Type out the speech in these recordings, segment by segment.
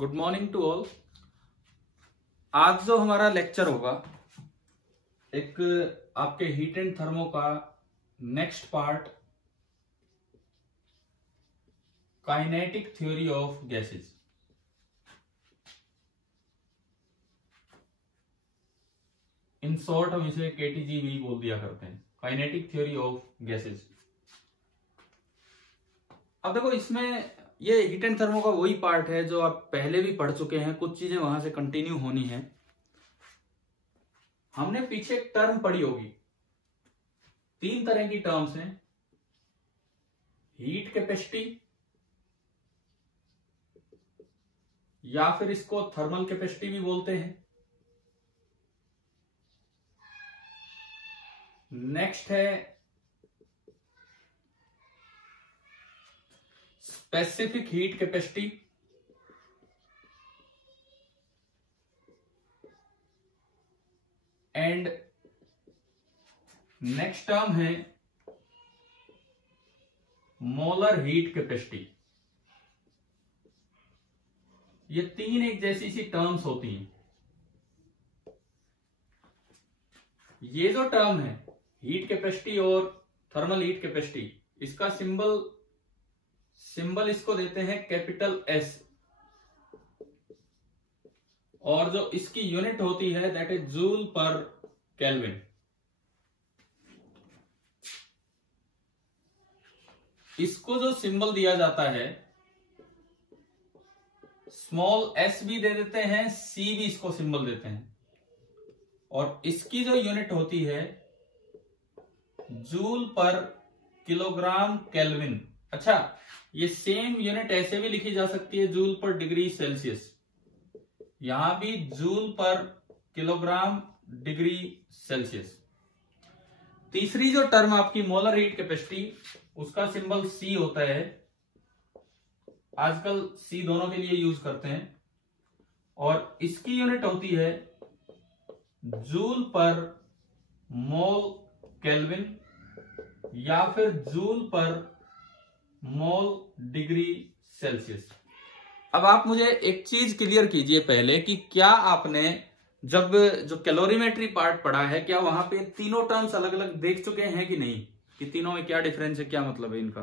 Good morning to all. आज जो हमारा लेक्चर होगा एक आपके हीट एंड थर्मो का next part, kinetic theory of gases. In short हम इसे केटीजी भी बोल दिया करते हैं, काइनेटिक थ्योरी ऑफ गैसेस। अब देखो, इसमें ये हीट एंड थर्मो का वही पार्ट है जो आप पहले भी पढ़ चुके हैं, कुछ चीजें वहां से कंटिन्यू होनी है। हमने पीछे एक टर्म पढ़ी होगी, तीन तरह की टर्म्स हैं, हीट कैपेसिटी या फिर इसको थर्मल कैपेसिटी भी बोलते हैं। नेक्स्ट है specific heat capacity, and next term है मोलर हीट कैपेसिटी। ये तीन एक जैसी सी टर्म्स होती हैं। ये जो टर्म है हीट कैपेसिटी और थर्मल हीट कैपेसिटी, इसका सिंबल इसको देते हैं कैपिटल एस, और जो इसकी यूनिट होती है दैट इज जूल पर केल्विन। इसको जो सिंबल दिया जाता है, स्मॉल एस भी दे देते हैं, सी भी इसको सिंबल देते हैं, और इसकी जो यूनिट होती है जूल पर किलोग्राम केल्विन। अच्छा, ये सेम यूनिट ऐसे भी लिखी जा सकती है जूल पर डिग्री सेल्सियस, यहां भी जूल पर किलोग्राम डिग्री सेल्सियस। तीसरी जो टर्म आपकी मोलर हीट कैपेसिटी, उसका सिंबल सी होता है, आजकल सी दोनों के लिए यूज करते हैं, और इसकी यूनिट होती है जूल पर मोल केल्विन या फिर जूल पर मोल डिग्री सेल्सियस। अब आप मुझे एक चीज क्लियर कीजिए पहले कि क्या आपने जब जो कैलोरीमेट्री पार्ट पढ़ा है, क्या वहां पे तीनों टर्म्स अलग अलग देख चुके हैं कि नहीं, कि तीनों में क्या डिफरेंस है, क्या मतलब है इनका,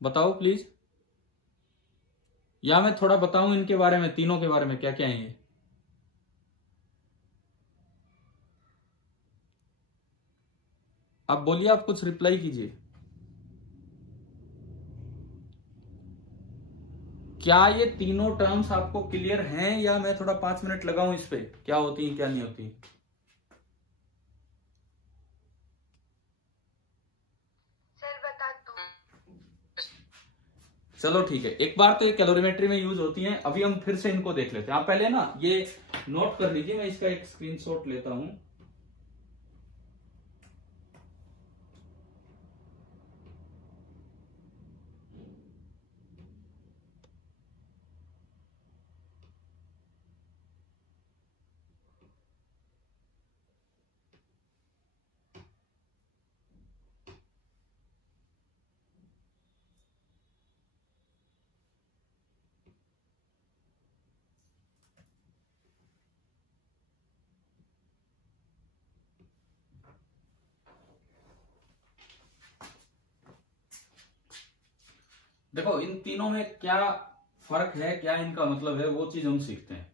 बताओ प्लीज। या मैं थोड़ा बताऊं इनके बारे में, तीनों के बारे में क्या क्या है ये। आप बोलिए, आप कुछ रिप्लाई कीजिए। क्या ये तीनों टर्म्स आपको क्लियर हैं, या मैं थोड़ा 5 मिनट लगाऊं इस पे, क्या होती है क्या नहीं होती। सर बता दो। चलो ठीक है, एक बार तो ये कैलोरीमेट्री में यूज होती हैं, अभी हम फिर से इनको देख लेते हैं। आप पहले ना ये नोट कर लीजिए, मैं इसका एक स्क्रीनशॉट लेता हूं। देखो, इन तीनों में क्या फर्क है, क्या इनका मतलब है, वो चीज हम सीखते हैं।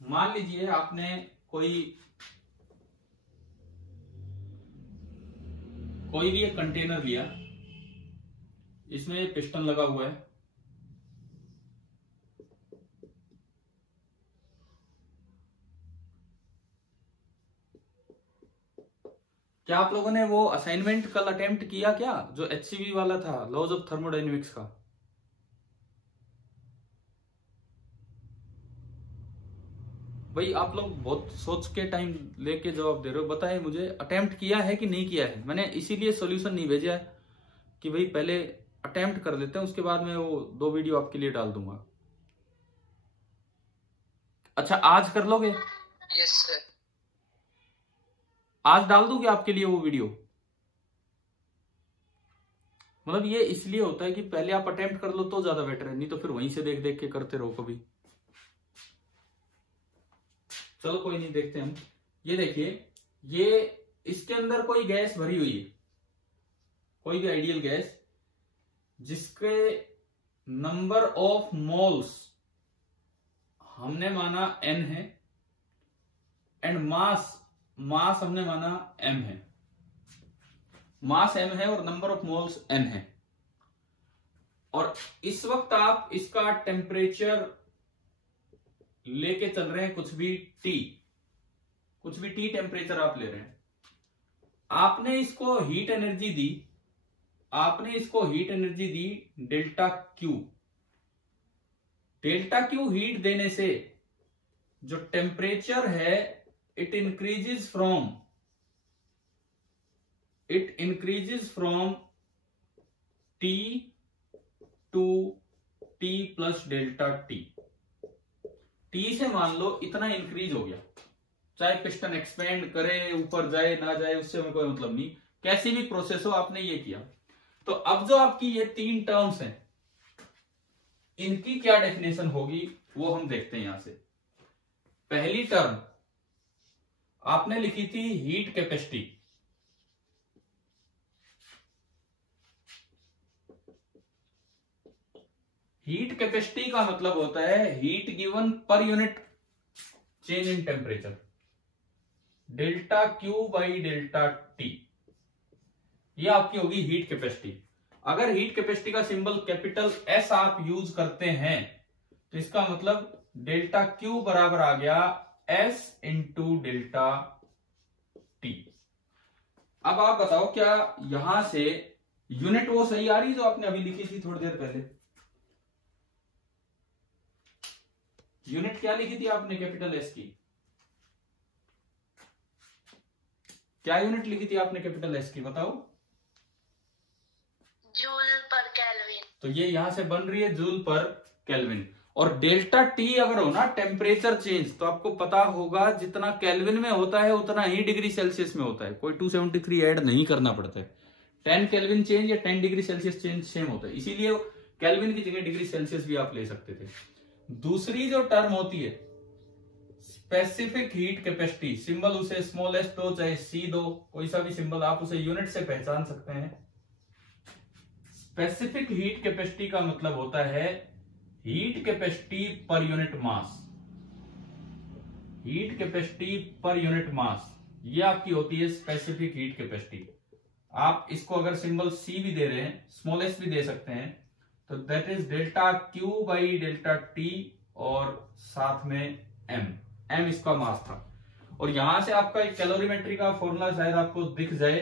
मान लीजिए आपने कोई भी एक कंटेनर लिया, इसमें पिस्टन लगा हुआ है, क्या आप लोगों ने वो असाइनमेंट कल अटेम्प्ट किया क्या, जो एचसीवी वाला था, लॉज ऑफ थर्मोडायनेमिक्स का। भाई आप लोग बहुत सोच के टाइम लेके जवाब दे रहे हो, बताइए मुझे अटेम्प्ट किया है कि नहीं किया है। मैंने इसीलिए सॉल्यूशन नहीं भेजा है कि भाई पहले अटेम्प्ट कर लेते हैं, उसके बाद मैं वो 2 वीडियो आपके लिए डाल दूंगा। अच्छा, आज कर लोगे? Yes sir. आज डाल दूं क्या आपके लिए वो वीडियो? मतलब ये इसलिए होता है कि पहले आप अटेम्प्ट कर लो तो ज्यादा बेटर है, नहीं तो फिर वहीं से देख देख के करते रहो कभी। चलो कोई नहीं, देखते हम। ये देखिए, ये इसके अंदर कोई गैस भरी हुई है, कोई भी आइडियल गैस जिसके नंबर ऑफ मोल्स हमने माना n है एंड मास हमने माना m है। मास m है और नंबर ऑफ मोल्स n है। और इस वक्त आप इसका टेम्परेचर लेके चल रहे हैं कुछ भी T टेम्परेचर आप ले रहे हैं। आपने इसको हीट एनर्जी दी डेल्टा क्यू हीट देने से जो टेम्परेचर है it increases from T to T plus delta T से मान लो इतना इंक्रीज हो गया, चाहे पिस्टन एक्सपेंड करे, ऊपर जाए ना जाए, उससे हमें कोई मतलब नहीं, कैसी भी प्रोसेस हो आपने ये किया। तो अब जो आपकी ये 3 टर्म्स हैं इनकी क्या डेफिनेशन होगी वो हम देखते हैं। यहां से पहली टर्म आपने लिखी थी हीट कैपेसिटी। हीट कैपेसिटी का मतलब होता है heat given per unit change in temperature, delta Q by delta T, ये आपकी होगी हीट कैपेसिटी। अगर हीट कैपेसिटी का सिंबल कैपिटल एस आप यूज करते हैं तो इसका मतलब डेल्टा क्यू बराबर आ गया एस इंटू डेल्टा टी। अब आप बताओ क्या यहां से यूनिट वो सही आ रही जो आपने अभी लिखी थी थोड़ी देर पहले? यूनिट क्या लिखी थी आपने कैपिटल एस की? क्या यूनिट लिखी थी आपने कैपिटल एस की, बताओ? जूल पर केल्विन। तो ये यहां से बन रही है जूल पर केल्विन। और डेल्टा टी अगर हो ना टेम्परेचर चेंज, तो आपको पता होगा जितना केल्विन में होता है उतना ही डिग्री सेल्सियस में होता है, कोई 273 ऐड नहीं करना पड़ता है। 10 केल्विन चेंज या 10 डिग्री सेल्सियस चेंज सेम होता है, इसीलिए केल्विन की जगह डिग्री सेल्सियस भी आप ले सकते थे। दूसरी जो टर्म होती है स्पेसिफिक हीट कैपेसिटी, सिंबल उसे स्मॉलेस्ट दो चाहे सी दो, कोई सा भी सिंबल आप उसे यूनिट से पहचान सकते हैं। स्पेसिफिक हीट कैपेसिटी का मतलब होता है heat capacity per unit mass. Heat capacity per unit mass ये आपकी होती है स्पेसिफिक हीट कैपेसिटी। आप इसको अगर सिंबल सी भी दे रहे हैं, स्मॉलेस्ट भी दे सकते हैं, तो that is delta Q by delta T और साथ में एम इसका मास था। और यहां से आपका एक कैलोरीमेट्री का फॉर्मूला शायद आपको दिख जाए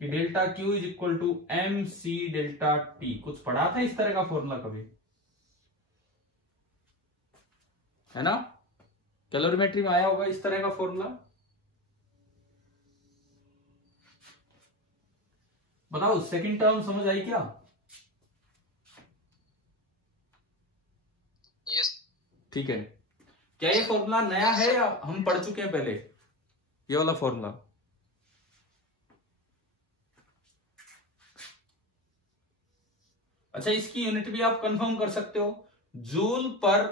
कि delta Q is equal to M C delta T. कुछ पढ़ा था इस तरह का फॉर्मूला कभी, है ना? कैलोरीमेट्री में आया होगा इस तरह का फॉर्मूला। बताओ सेकंड टर्म समझ आई क्या? ठीक है। क्या ये फॉर्मूला नया है या हम पढ़ चुके हैं पहले ये वाला फॉर्मूला? अच्छा, इसकी यूनिट भी आप कंफर्म कर सकते हो, जूल पर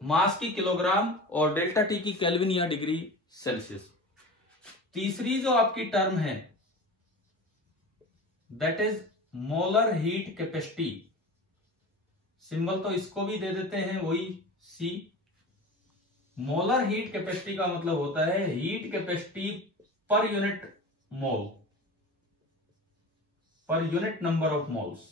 मास की किलोग्राम और डेल्टा टी की केल्विन या डिग्री सेल्सियस। तीसरी जो आपकी टर्म है that is molar heat capacity, symbol तो इसको भी दे देते हैं वही सी। मोलर हीट कैपेसिटी का मतलब होता है heat capacity per unit mole, per unit number of moles.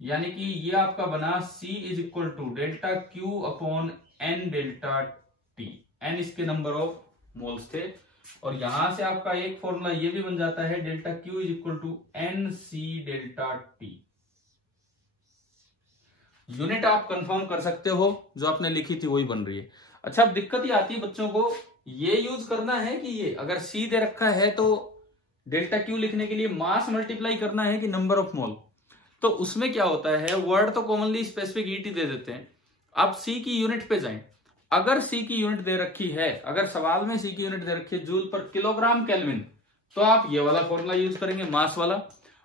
यानी कि ये आपका बना C is equal to delta Q upon N delta T. N इसके नंबर ऑफ मोल्स थे और यहां से आपका एक फॉर्मूला ये भी बन जाता है delta Q is equal to N C delta T. Unit आप कंफर्म कर सकते हो, जो आपने लिखी थी वही बन रही है। अच्छा, अब दिक्कत ये आती है बच्चों को, ये यूज करना है कि ये अगर सी दे रखा है तो डेल्टा क्यू लिखने के लिए मास मल्टीप्लाई करना है कि नंबर ऑफ मोल। तो उसमें क्या होता है, वर्ड तो कॉमनली स्पेसिफिक हीट ही दे देते हैं। आप सी की यूनिट पे जाएं, अगर सी की यूनिट दे रखी है, अगर सवाल में सी की यूनिट दे रखी है जूल पर किलोग्राम केल्विन, तो आप ये वाला फॉर्मूला यूज करेंगे मास वाला।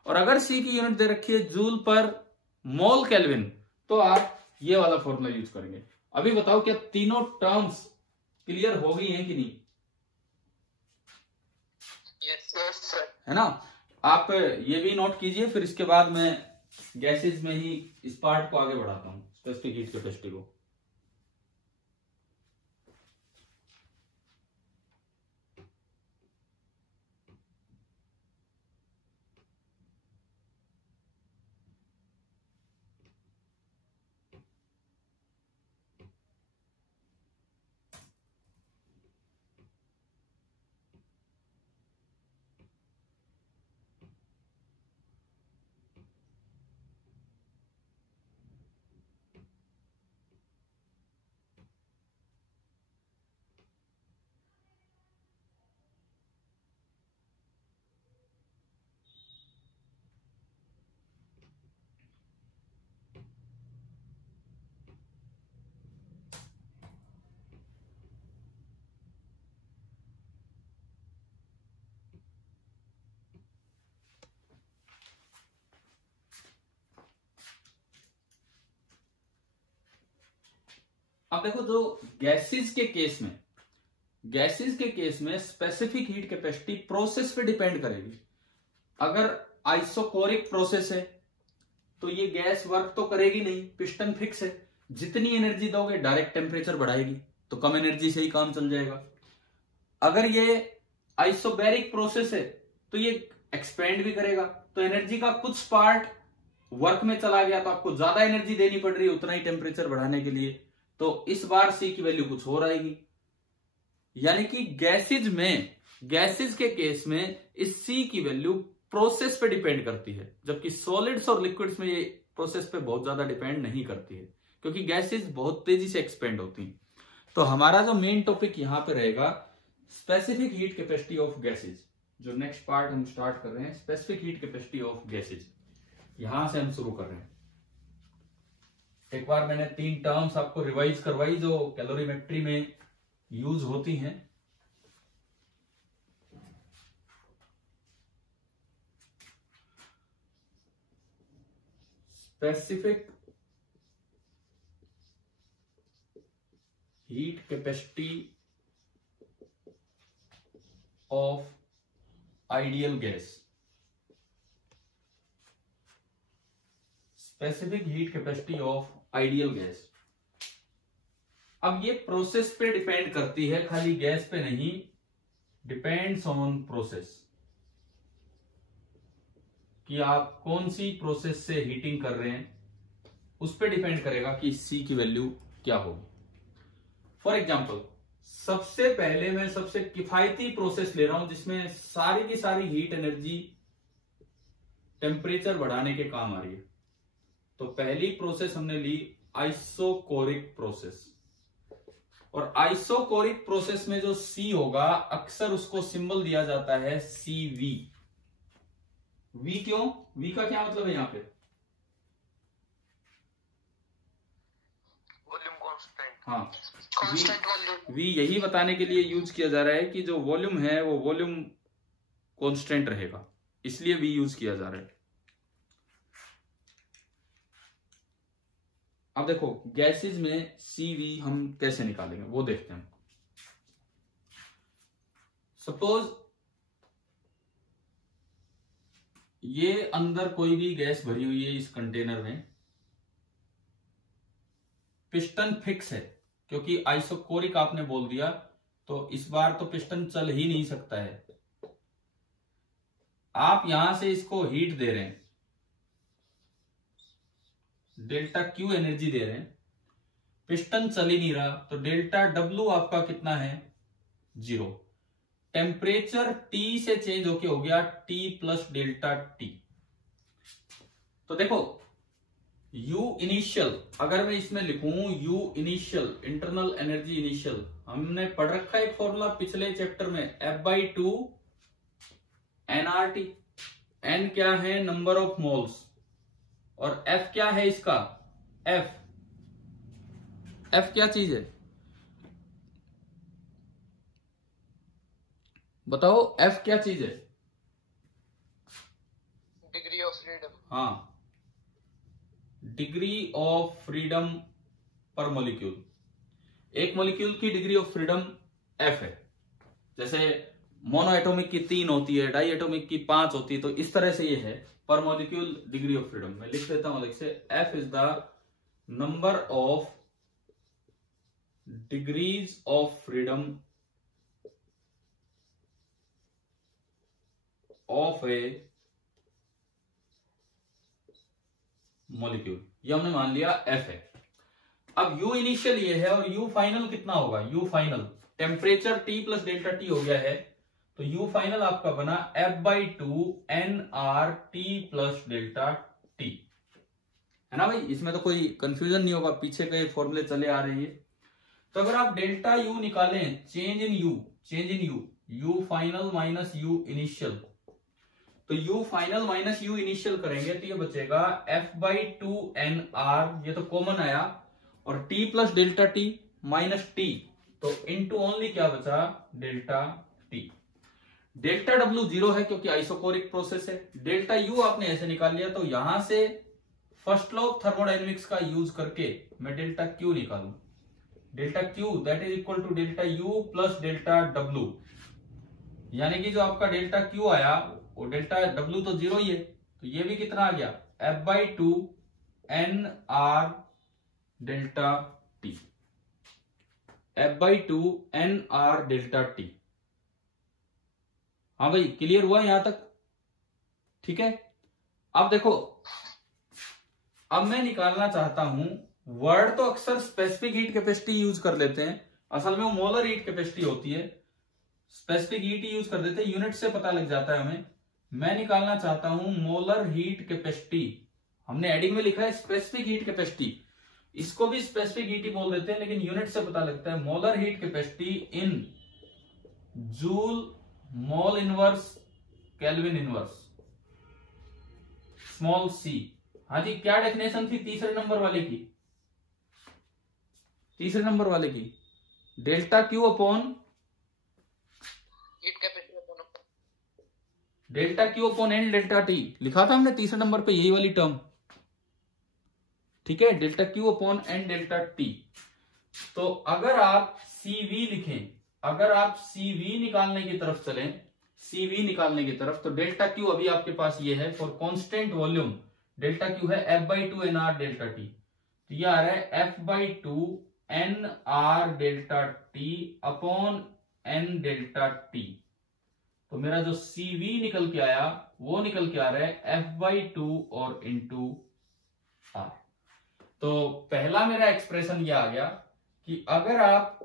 और अगर सी की यूनिट दे रखी है जूल पर मोल केल्विन, तो आप ये वाला फॉर्मूला यूज करेंगे। अभी बताओ क्या तीनों टर्म्स क्लियर हो गई हैं कि नहीं? Yes sir. है ना? आप ये भी नोट कीजिए, फिर इसके बाद मैं गैसेज में ही इस पार्ट को आगे बढ़ाता हूं, स्पेसिफिक हीट कैपेसिटी को। अब देखो, जो गैसेज के केस में स्पेसिफिक हीट कैपेसिटी प्रोसेस पे डिपेंड करेगी। अगर आइसोकोरिक प्रोसेस है तो ये गैस वर्क तो करेगी नहीं, पिस्टन फिक्स है, जितनी एनर्जी दोगे डायरेक्ट टेम्परेचर बढ़ाएगी, तो कम एनर्जी से ही काम चल जाएगा। अगर ये आइसोबैरिक प्रोसेस है तो ये एक्सपेंड भी करेगा, तो एनर्जी का कुछ पार्ट वर्क में चला गया, तो आपको ज्यादा एनर्जी देनी पड़ रही है उतना ही टेम्परेचर बढ़ाने के लिए, तो इस बार सी की वैल्यू कुछ और आएगी। यानी कि गैसेज के केस में इस सी की वैल्यू प्रोसेस पे डिपेंड करती है, जबकि सॉलिड्स और लिक्विड्स में ये प्रोसेस पे बहुत ज्यादा डिपेंड नहीं करती है, क्योंकि गैसेज बहुत तेजी से एक्सपेंड होती हैं। तो हमारा जो मेन टॉपिक यहां पे रहेगा specific heat capacity of gases. जो नेक्स्ट पार्ट हम स्टार्ट कर रहे हैं, specific heat capacity of gases, यहां से हम शुरू कर रहे हैं। एक बार मैंने 3 टर्म्स आपको रिवाइज करवाई जो कैलोरीमेट्री में यूज होती हैं। Specific heat capacity of ideal gas, specific heat capacity of ideal gas. अब ये प्रोसेस पे डिपेंड करती है, खाली गैस पे नहीं, डिपेंड्स ऑन प्रोसेस, कि आप कौन सी प्रोसेस से हीटिंग कर रहे हैं, उस पे डिपेंड करेगा कि सी की वैल्यू क्या होगी। फॉर एग्जाम्पल, सबसे पहले मैं सबसे किफायती प्रोसेस ले रहा हूं जिसमें सारी की सारी हीट एनर्जी टेम्परेचर बढ़ाने के काम आ रही है। तो पहली प्रोसेस हमने ली आइसोकोरिक प्रोसेस, और आइसोकोरिक प्रोसेस में जो सी होगा अक्सर उसको सिंबल दिया जाता है CV। वी क्यों? वी का क्या मतलब है यहां पे? Volume constant. हाँ, कांस्टेंट वॉल्यूम। वी यही बताने के लिए यूज किया जा रहा है कि जो वॉल्यूम है वो वॉल्यूम कांस्टेंट रहेगा, इसलिए वी यूज किया जा रहा है। अब देखो गैसेज में CV हम कैसे निकालेंगे वो देखते हैं। सपोज ये अंदर कोई भी गैस भरी हुई है, इस कंटेनर में पिस्टन फिक्स है, क्योंकि आइसोकोरिक आपने बोल दिया तो इस बार तो पिस्टन चल ही नहीं सकता है। आप यहां से इसको हीट दे रहे हैं, डेल्टा क्यू एनर्जी दे रहे हैं, पिस्टन चल ही नहीं रहा, तो डेल्टा डब्ल्यू आपका कितना है? 0। टेम्परेचर T से चेंज होके हो गया T प्लस डेल्टा T। तो देखो U इनिशियल, अगर मैं इसमें लिखूं U initial, internal energy initial, हमने पढ़ रखा है एक फॉर्मूला पिछले चैप्टर में, F/2 nRT। N क्या है? नंबर ऑफ मोल्स, और F क्या है इसका? F क्या चीज है बताओ? F क्या चीज है? हाँ, degree of freedom per molecule, एक मॉलिक्यूल की डिग्री ऑफ फ्रीडम F है। जैसे मोनो एटॉमिक की 3 होती है, डाई एटॉमिक की 5 होती है, तो इस तरह से ये है पर मॉलिक्यूल डिग्री ऑफ फ्रीडम। मैं लिख देता हूं अलग से, F is the number of degrees of freedom of A molecule. ये हमने मान लिया F है। अब U इनिशियल ये है और U फाइनल कितना होगा? U final temperature T plus delta T हो गया है, तो U फाइनल आपका बना F/2 nRT plus delta T, है ना भाई? इसमें तो कोई कंफ्यूजन नहीं होगा, पीछे के फॉर्मूले चले आ रहे हैं। तो अगर आप डेल्टा U निकालें, change in U final minus U initial, तो U final minus U initial करेंगे तो ये बचेगा F/2 nR, ये तो कॉमन आया, और T plus delta T minus T, तो इनटू ओनली क्या बचा? Delta T। डेल्टा W 0 है क्योंकि आइसोकोरिक प्रोसेस है। डेल्टा U आपने ऐसे निकाल लिया, तो यहां से फर्स्ट लॉ ऑफ थर्मोडायनेमिक्स का यूज करके मैं डेल्टा Q निकालूं। Delta Q that is equal to delta U plus delta W, यानी कि जो आपका डेल्टा Q आया वो डेल्टा W तो 0 ही है, तो ये भी कितना आ गया? F/2 nR delta T, F/2 nR delta T। हाँ भाई, क्लियर हुआ यहां तक? ठीक है। अब देखो, अब मैं निकालना चाहता हूं, वर्ड तो अक्सर स्पेसिफिक हीट कैपेसिटी यूज कर लेते हैं, असल में वो मोलर हीट कैपेसिटी होती है, स्पेसिफिक हीट यूज कर देते हैं, यूनिट से पता लग जाता है हमें। मैं निकालना चाहता हूं मोलर हीट कैपेसिटी, हमने एडिंग में लिखा है स्पेसिफिक हीट कैपेसिटी, इसको भी स्पेसिफिक हीट ही बोल देते हैं, लेकिन यूनिट से पता लगता है। Molar heat capacity in joule mole inverse kelvin inverse small c। हाँ जी, क्या डेफिनेशन थी तीसरे नंबर वाले की? तीसरे नंबर वाले की delta Q upon heat capacity upon delta Q upon N delta T लिखा था हमने तीसरे नंबर पे, यही वाली टर्म, ठीक है, delta Q upon N delta T। तो अगर आप CV लिखें, अगर आप CV निकालने की तरफ चलें, CV निकालने की तरफ, तो डेल्टा Q अभी आपके पास ये है for constant volume, delta Q है F/2 nR डेल्टा T, तो ये आ रहा है F/2 nR delta T upon n delta T। तो मेरा जो CV निकल के आया वो निकल के आ रहा है F/2 और इंटू R। तो पहला मेरा एक्सप्रेशन ये आ गया कि अगर आप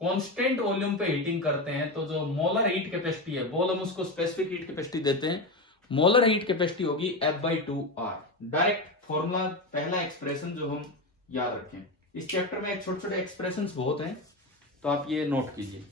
कांस्टेंट वॉल्यूम पे हीटिंग करते हैं तो जो मोलर हीट कैपेसिटी है, बोल हम उसको स्पेसिफिक हीट कैपेसिटी देते हैं, मोलर हीट कैपेसिटी होगी F/2R। डायरेक्ट फॉर्मूला, पहला एक्सप्रेशन जो हम याद रखें। इस चैप्टर में छोटे छोटे एक्सप्रेशंस बहुत हैं, तो आप ये नोट कीजिए।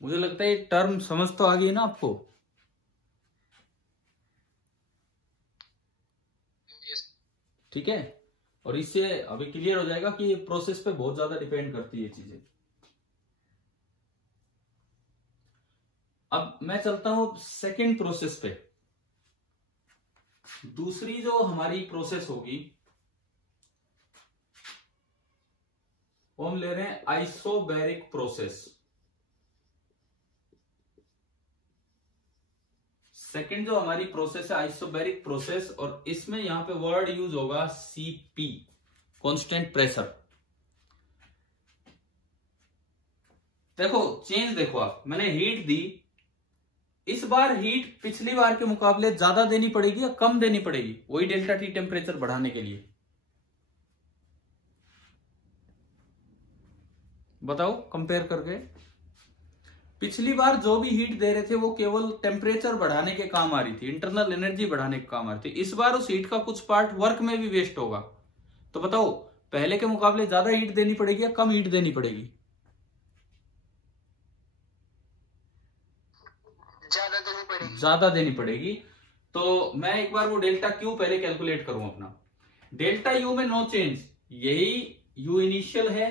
मुझे लगता है ये टर्म समझ तो आ गई ना आपको? ठीक है, और इससे अभी क्लियर हो जाएगा कि ये प्रोसेस पे बहुत ज्यादा डिपेंड करती है चीजें। अब मैं चलता हूं सेकेंड प्रोसेस पे। दूसरी जो हमारी प्रोसेस होगी वो हम ले रहे हैं आइसोबैरिक प्रोसेस। सेकेंड जो हमारी प्रोसेस है आइसोबैरिक प्रोसेस, और इसमें यहां पे वर्ड यूज होगा CP, कांस्टेंट प्रेशर। देखो चेंज देखो आप, मैंने हीट दी, इस बार हीट पिछली बार के मुकाबले ज्यादा देनी पड़ेगी या कम देनी पड़ेगी? वही डेल्टा T टेम्परेचर बढ़ाने के लिए बताओ कंपेयर करके। पिछली बार जो भी हीट दे रहे थे वो केवल टेम्परेचर बढ़ाने के काम आ रही थी, इंटरनल एनर्जी बढ़ाने के काम आ रही थी। इस बार उस हीट का कुछ पार्ट वर्क में भी वेस्ट होगा। तो बताओ पहले के मुकाबले ज्यादा हीट देनी पड़ेगी या कम हीट देनी पड़ेगी? ज्यादा देनी पड़ेगी। ज्यादा देनी पड़ेगी। तो मैं एक बार वो डेल्टा क्यू पहले कैलकुलेट करूं अपना। डेल्टा यू में नो चेंज, यही यू इनिशियल है,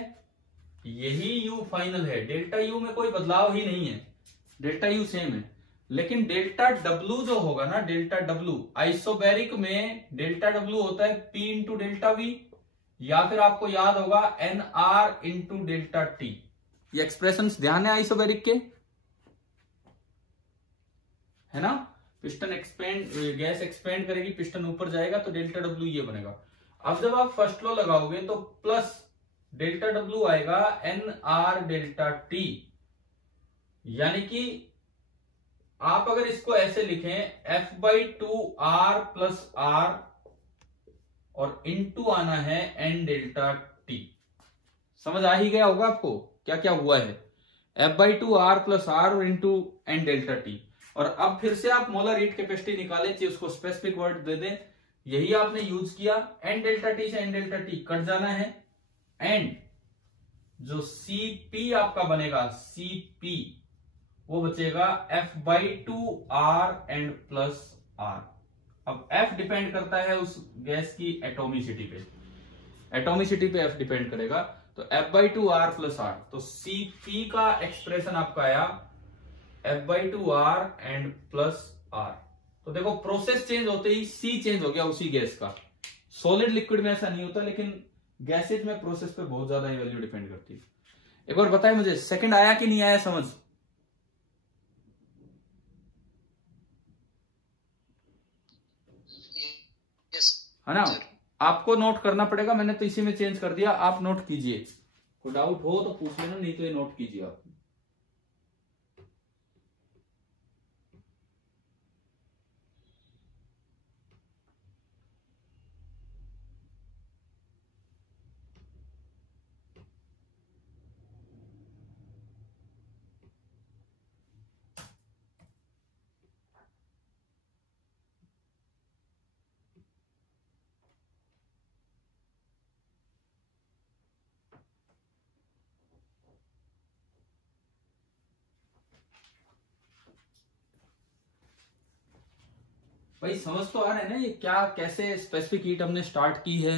यही यू फाइनल है। डेल्टा यू में कोई बदलाव ही नहीं है, डेल्टा यू सेम है। लेकिन डेल्टा डब्ल्यू जो होगा ना, डेल्टा डब्ल्यू आइसोबैरिक में डेल्टा डब्ल्यू होता है पी इंटू डेल्टा वी, या फिर आपको याद होगा N R into delta T. ये एक्सप्रेशन ध्यान है आइसोबैरिक के, है ना। पिस्टन एक्सपेंड, गैस एक्सपेंड करेगी, पिस्टन ऊपर जाएगा तो डेल्टा डब्ल्यू ये बनेगा। अब जब आप फर्स्ट लॉ लगाओगे तो प्लस डेल्टा डब्ल्यू आएगा एन आर डेल्टा टी, यानी कि आप अगर इसको ऐसे लिखें F by two R plus R और इनटू आना है एन डेल्टा टी। समझ आ ही गया होगा आपको क्या क्या हुआ है। F by two R plus R और इंटू एन डेल्टा टी। और अब फिर से आप मोलर हीट कैपेसिटी निकालें, चाहिए उसको स्पेसिफिक वर्ड दे दें, यही आपने यूज किया। एन डेल्टा टी से एन डेल्टा टी कट जाना है, एंड जो Cp आपका बनेगा Cp वो बचेगा F by two R and plus R. अब F डिपेंड करता है उस गैस की एटोमिसिटी पे, एटोमिसिटी पे F डिपेंड करेगा। तो F by two R plus R, तो Cp का एक्सप्रेशन आपका आया F by two R and plus R. तो देखो प्रोसेस चेंज होते ही C चेंज हो गया उसी गैस का। सॉलिड लिक्विड में ऐसा नहीं होता, लेकिन गैसेज में प्रोसेस पे बहुत ज्यादा वैल्यू डिपेंड करती है। एक और बताए मुझे, सेकंड आया कि नहीं आया समझ? है ना। आपको नोट करना पड़ेगा, मैंने तो इसी में चेंज कर दिया, आप नोट कीजिए। कोई डाउट हो तो पूछ लेना, नहीं तो ये नोट कीजिए आप। भाई समझ तो आ रहे हैं ना ये क्या, कैसे स्पेसिफिक हीट हमने स्टार्ट की है,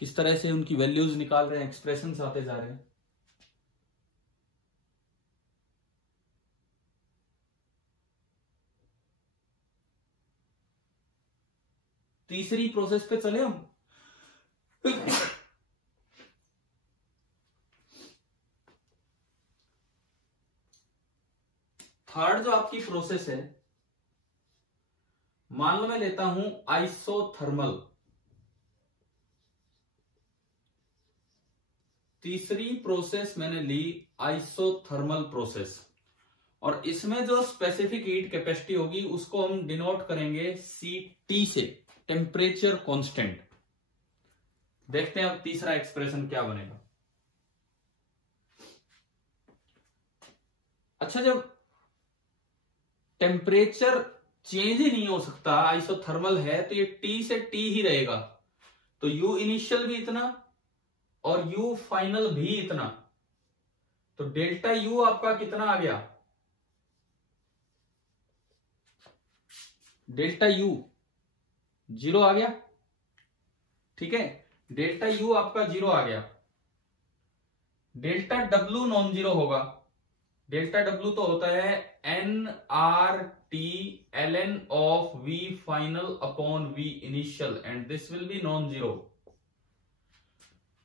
किस तरह से उनकी वैल्यूज निकाल रहे हैं, एक्सप्रेशंस आते जा रहे हैं। तीसरी प्रोसेस पे चले हम। थर्ड जो आपकी प्रोसेस है, मान लो मैं लेता हूं आइसोथर्मल। तीसरी प्रोसेस मैंने ली आइसोथर्मल प्रोसेस, और इसमें जो स्पेसिफिक हीट कैपेसिटी होगी उसको हम डिनोट करेंगे Ct से, टेम्परेचर कांस्टेंट। देखते हैं अब तीसरा एक्सप्रेशन क्या बनेगा। अच्छा, जब टेम्परेचर चेंज ही नहीं हो सकता, आइसोथर्मल है, तो ये T से T ही रहेगा। तो U इनिशियल भी इतना और U फाइनल भी इतना, तो डेल्टा U आपका कितना आ गया? डेल्टा U 0 आ गया, ठीक है। डेल्टा U आपका 0 आ गया। डेल्टा W नॉन जीरो होगा। डेल्टा W तो होता है nRT ln of V final upon V initial and this will be non zero.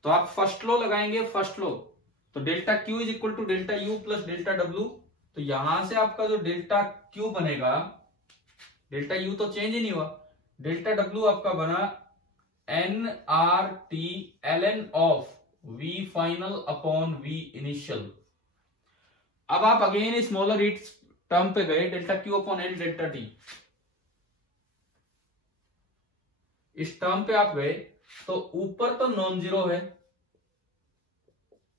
तो आप फर्स्ट लो लगाएंगे, फर्स्ट लो, तो delta Q is equal to delta U plus delta W। तो यहां से आपका जो डेल्टा Q बनेगा, डेल्टा U तो चेंज ही नहीं हुआ, डेल्टा W आपका बना nRT ln of V final upon V initial। अब आप अगेन स्मॉलर हीट टर्म पे गए, delta Q upon L delta T, इस टर्म पे आप गए, तो ऊपर तो नॉन जीरो है,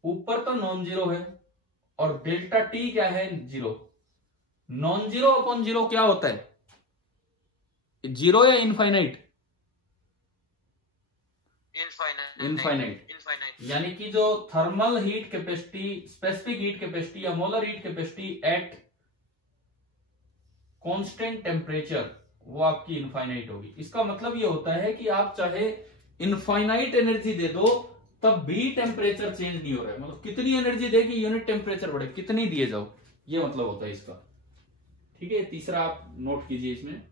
ऊपर तो नॉन जीरो है और डेल्टा टी क्या है, zero. Non zero upon zero क्या होता है, जीरो या इनफाइनाइट, इनफाइनाइट। यानी कि जो thermal heat capacity, specific heat capacity या molar heat capacity at constant temperature, वो आपकी इनफाइनाइट होगी। इसका मतलब ये होता है कि आप चाहे इनफाइनाइट एनर्जी दे दो तब भी टेम्परेचर चेंज नहीं हो रहा है। मतलब कितनी एनर्जी देगी, यूनिट टेम्परेचर बढ़े, कितनी दिए जाओ, ये मतलब होता है इसका। ठीक है, तीसरा आप नोट कीजिए इसमें।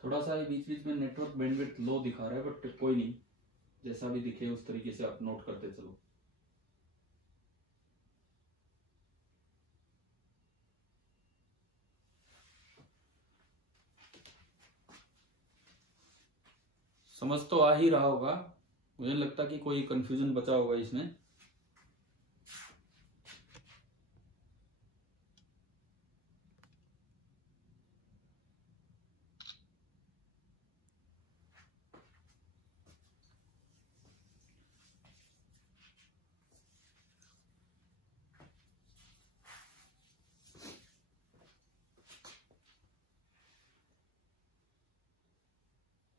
थोड़ा सा बीच बीच में नेटवर्क बैंडविड्थ लो दिखा रहा है, बट कोई नहीं, जैसा भी दिखे उस तरीके से आप नोट करते चलो। समझ तो आ ही रहा होगा, मुझे लगता कि कोई कंफ्यूजन बचा होगा इसमें।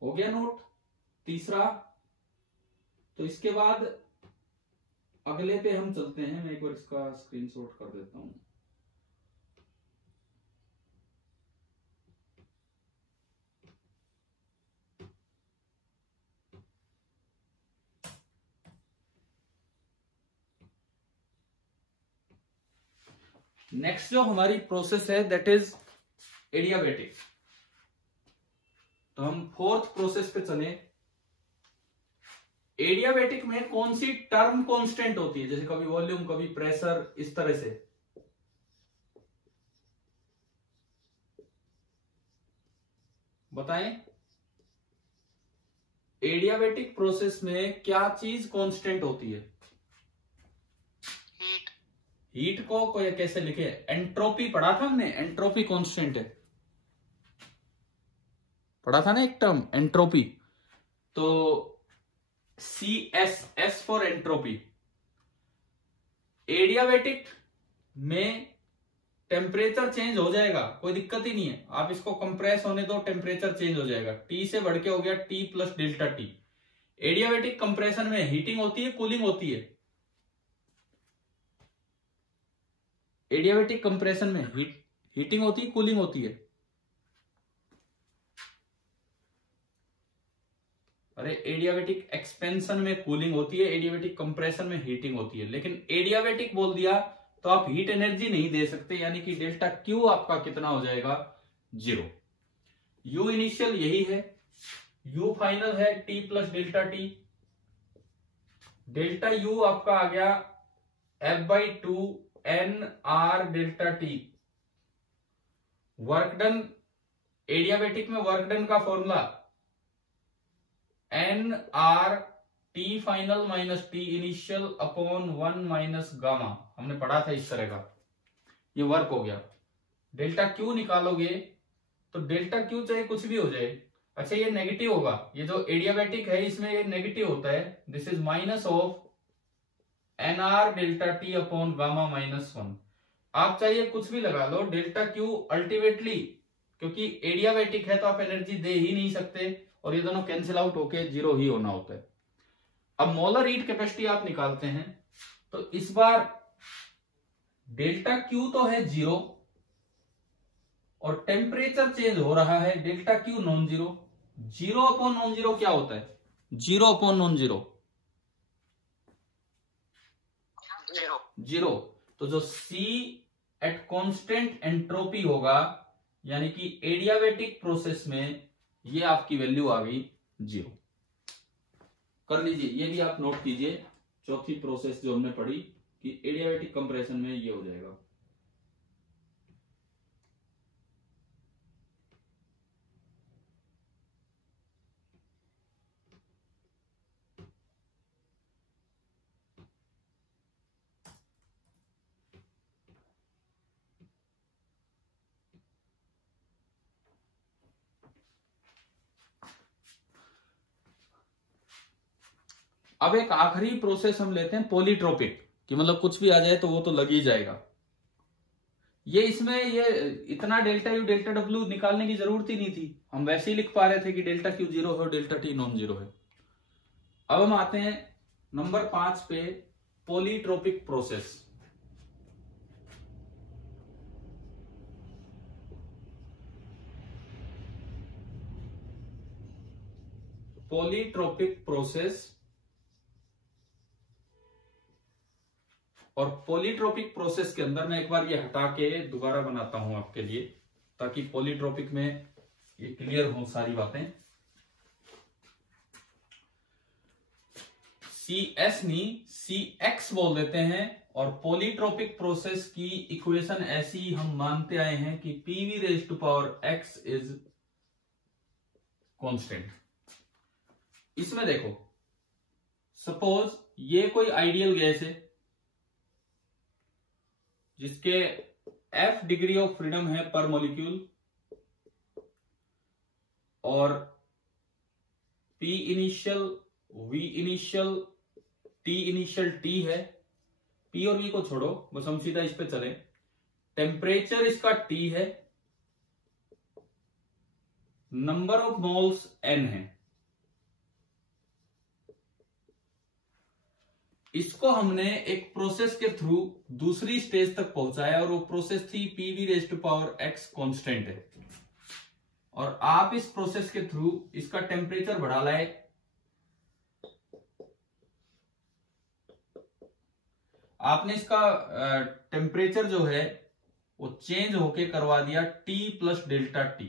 हो गया नोट तीसरा। तो इसके बाद अगले पे हम चलते हैं। मैं एक बार इसका स्क्रीनशॉट कर देता हूं। नेक्स्ट जो हमारी प्रोसेस है दैट इज एडियाबैटिक। तो हम फोर्थ प्रोसेस पे चले। एडियाबैटिक में कौन सी टर्म कांस्टेंट होती है, जैसे कभी वॉल्यूम कभी प्रेशर, इस तरह से। बताएं, एडियाबैटिक प्रोसेस में क्या चीज कांस्टेंट होती है? हीट को कोई कैसे लिखे, एंट्रोपी पढ़ा था हमने, एंट्रोपी कांस्टेंट है, पढ़ा था ना एक टर्म एंट्रोपी। तो CS, S for entropy. Adiabatic में टेम्परेचर चेंज हो जाएगा, कोई दिक्कत ही नहीं है, आप इसको कंप्रेस होने दो, टेम्परेचर चेंज हो जाएगा। T से बढ़ के हो गया T plus delta T। Adiabatic compression में हीटिंग होती है, कूलिंग होती है? एडियाबैटिक कंप्रेशन में हीटिंग होती है, कूलिंग होती है? अरे एडियाबैटिक एक्सपेंशन में कूलिंग होती है, एडियाबैटिक कंप्रेशन में हीटिंग होती है। लेकिन एडियाबैटिक बोल दिया तो आप हीट एनर्जी नहीं दे सकते, यानी कि डेल्टा क्यू आपका कितना हो जाएगा, 0। यू इनिशियल यही है, यू फाइनल है T plus delta T। Delta U आपका आ गया F/2 NR delta T। Work done, adiabatic में वर्क डन का formula NR T final minus T initial upon 1 minus gamma, हमने पढ़ा था इस तरह का। ये वर्क हो गया। डेल्टा क्यू निकालोगे तो डेल्टा क्यू चाहे कुछ भी हो जाए, अच्छा ये नेगेटिव होगा, ये जो एडियाबैटिक है इसमें ये नेगेटिव होता है। This is minus of NR delta T upon gamma minus 1। आप चाहिए कुछ भी लगा लो, डेल्टा क्यू अल्टीमेटली, क्योंकि एडियाबैटिक है तो आप एनर्जी दे ही नहीं सकते और ये दोनों कैंसिल आउट होके 0 ही होना होता है। अब मोलर हीट कैपेसिटी आप निकालते हैं तो इस बार डेल्टा क्यू तो है 0 और टेम्परेचर चेंज हो रहा है, delta Q non zero. 0 upon non zero क्या होता है, 0 अपॉन नॉन जीरो 0। तो जो C एट कांस्टेंट एंट्रोपी होगा, यानी कि एडियाबैटिक प्रोसेस में ये आपकी वैल्यू आ गई 0। कर लीजिए, ये भी आप नोट कीजिए। चौथी प्रोसेस जो हमने पढ़ी कि एडियाबैटिक कंप्रेशन में ये हो जाएगा। अब एक आखिरी प्रोसेस हम लेते हैं पॉलीट्रोपिक, कि मतलब कुछ भी आ जाए तो वो तो लग ही जाएगा। ये इसमें ये इतना डेल्टा यू डेल्टा डब्ल्यू निकालने की जरूरत ही नहीं थी, हम वैसे ही लिख पा रहे थे कि डेल्टा क्यू 0 है, डेल्टा टी नॉन जीरो है। अब हम आते हैं नंबर 5 पे, पॉलीट्रोपिक प्रोसेस। पॉलीट्रोपिक प्रोसेस, और पॉलीट्रोपिक प्रोसेस के अंदर मैं एक बार ये हटा के दोबारा बनाता हूं आपके लिए, ताकि पॉलीट्रोपिक में ये क्लियर हो सारी बातें। CS नहीं CX बोल देते हैं, और पॉलीट्रोपिक प्रोसेस की इक्वेशन ऐसी हम मानते आए हैं कि PV⁻X इज कांस्टेंट। इसमें देखो, सपोज ये कोई आइडियल गैस है जिसके F डिग्री ऑफ फ्रीडम है पर मॉलिक्यूल, और P initial, V initial, T initial T है। P और V को छोड़ो, बस हम सीधा इस पे चले। टेम्परेचर इसका T है, नंबर ऑफ मोल्स N है। इसको हमने एक प्रोसेस के थ्रू दूसरी स्टेज तक पहुंचाया, और वो प्रोसेस थी PV⁻X कांस्टेंट है। और आप इस प्रोसेस के थ्रू इसका टेम्परेचर बढ़ा लाए, आपने इसका टेम्परेचर जो है वो चेंज होके करवा दिया T plus delta T.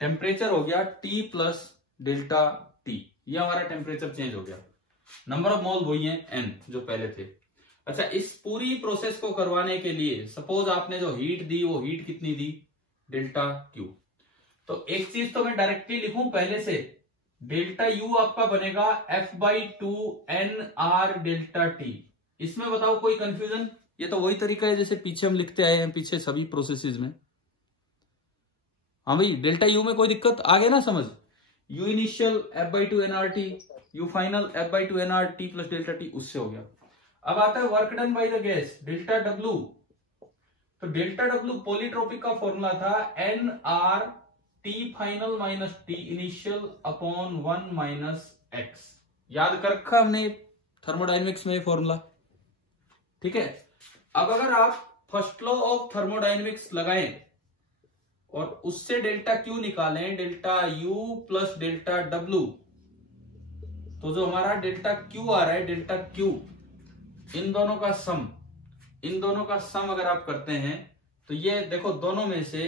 Temperature हो गया T प्लस डेल्टा टी, ये हमारा टेम्परेचर चेंज हो गया। नंबर ऑफ मोल वही है N जो पहले थे। अच्छा, इस पूरी प्रोसेस को करवाने के लिए सपोज आपने जो हीट दी वो हीट कितनी दी, डेल्टा क्यू। तो एक चीज तो मैं डायरेक्टली लिखूं पहले से, डेल्टा यू आपका बनेगा F/2 NR डेल्टा टी। इसमें बताओ कोई कंफ्यूजन? ये तो वही तरीका है जैसे पीछे हम लिखते आए हैं, पीछे सभी प्रोसेसेस में। हाँ भाई, डेल्टा यू में कोई दिक्कत आ गया ना समझ? You initial F/2 NRT, you final F/2 NRT plus delta T, उससे हो गया। अब आता है work done by the gas, delta W. तो डेल्टा डब्ल्यू पॉलीट्रोपिक का फॉर्मूला था NR T final minus T initial upon 1 minus X। याद कर रखा हमने थर्मोडायनेमिक्स में फॉर्मूला, ठीक है। अब अगर आप फर्स्ट लॉ ऑफ थर्मोडायनेमिक्स लगाएं और उससे डेल्टा क्यू निकालें, delta U plus delta W, तो जो हमारा डेल्टा क्यू आ रहा है, डेल्टा क्यू, इन दोनों का सम अगर आप करते हैं तो ये देखो, दोनों में से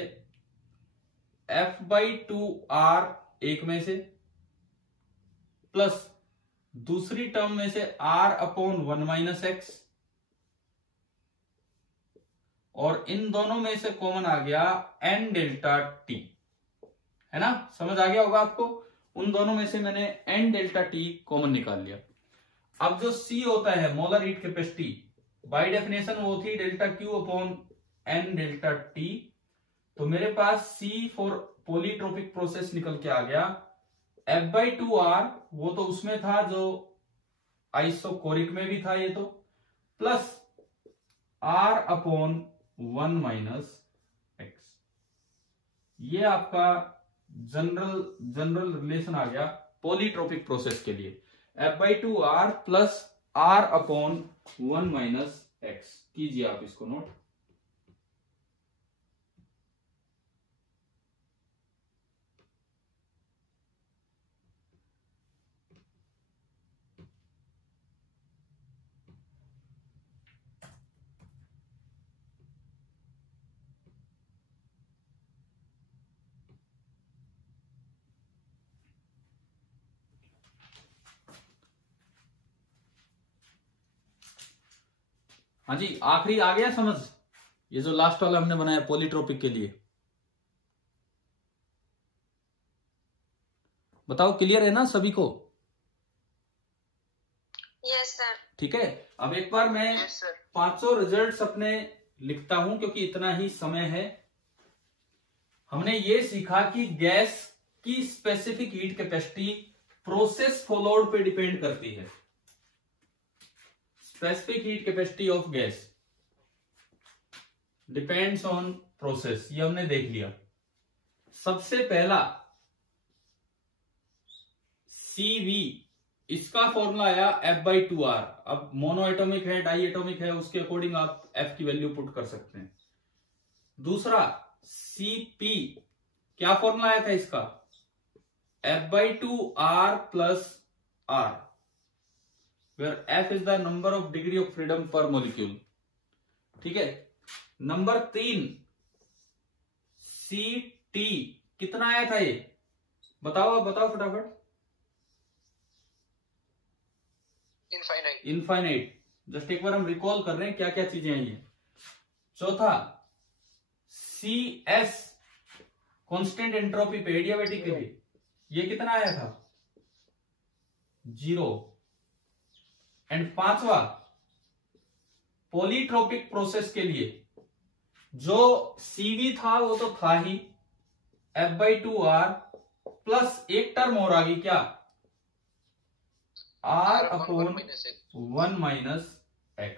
F/2R एक में से, प्लस दूसरी टर्म में से R/1 माइनस X, और इन दोनों में से कॉमन आ गया N डेल्टा टी, है ना? समझ आ गया होगा आपको। उन दोनों में से मैंने N डेल्टा टी कॉमन निकाल लिया। अब जो C होता है molar heat capacity, by definition वो थी delta Q upon N delta T. तो मेरे पास C फॉर पॉलीट्रोपिक प्रोसेस निकल के आ गया। F/2R वो तो उसमें था जो आइसोकोरिक में भी था, ये तो, प्लस R/1 माइनस X। ये आपका जनरल रिलेशन आ गया पॉलीट्रोपिक प्रोसेस के लिए, F/2R plus R/1 minus X। कीजिए आप इसको नोट। हाँ जी, आखिरी आ गया समझ? ये जो लास्ट वाला हमने बनाया पॉलीट्रोपिक के लिए, बताओ क्लियर है ना सभी को? Yes sir. ठीक है, अब एक बार मैं 500 रिजल्ट्स अपने लिखता हूं क्योंकि इतना ही समय है। हमने ये सीखा कि गैस की specific heat capacity process followed पे डिपेंड करती है। Specific heat capacity of gas depends on process, ये हमने देख लिया। सबसे पहला CV, इसका फॉर्मूला आया F/2R। अब मोनो एटॉमिक है, डाई एटॉमिक है, उसके अकॉर्डिंग आप F की वैल्यू पुट कर सकते हैं। दूसरा CP, क्या फॉर्मूला आया था इसका? F/2R plus R, where F is the number of degree of freedom per molecule. ठीक है। नंबर 3 CT, कितना आया था ये? बताओ फटाफट। इनफाइनाइट। जस्ट एक बार हम रिकॉल कर रहे हैं क्या क्या चीजें हैं ये। चौथा CS, कांस्टेंट एंट्रोपी पे एडियाबैटिक के लिए, ये कितना आया था? 0। एंड पांचवा पॉलीट्रोपिक प्रोसेस के लिए जो CV था वो तो था ही, F/2R प्लस एक टर्म और आ गई, क्या? R/1 minus X।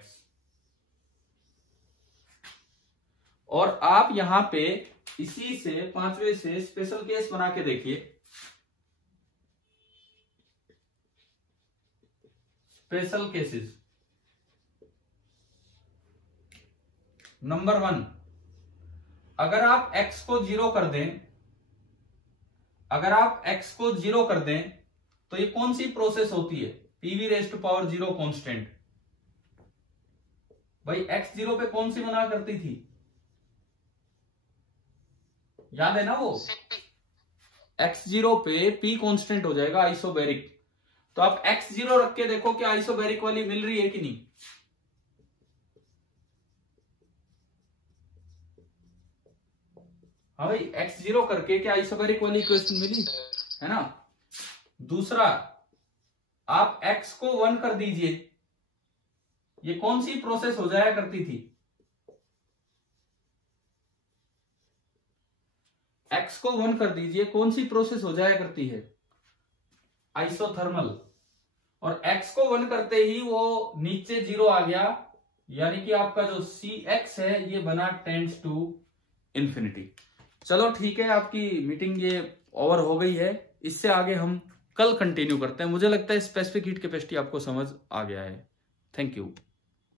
और आप यहां पे इसी से 5वें से स्पेशल केस बना के देखिए। स्पेशल केसेस नंबर 1, अगर आप x को 0 कर दें, तो ये कौन सी प्रोसेस होती है? PV⁻0 constant. भाई x 0 पे कौन सी बना करती थी? याद है ना वो? x 0 पे P कांस्टेंट हो जाएगा आइसोबैरिक। तो आप x 0 रख के देखो क्या आइसोबैरिक वाली मिल रही है कि नहीं? हाँ भाई, x 0 करके क्या आइसोबैरिक वाली इक्वेशन मिली है ना? दूसरा, आप x को 1 कर दीजिए, ये कौन सी प्रोसेस हो जाया करती थी? x को 1 कर दीजिए, कौन सी प्रोसेस हो जाया करती है? आइसोथर्मल। और x को 1 करते ही वो नीचे 0 आ गया, यानी कि आपका जो CX है ये बना टेंड्स टू इंफिनिटी। चलो ठीक है, आपकी मीटिंग ये ओवर हो गई है। इससे आगे हम कल कंटिन्यू करते हैं। मुझे लगता है स्पेसिफिक हीट कैपेसिटी आपको समझ आ गया है। Thank you.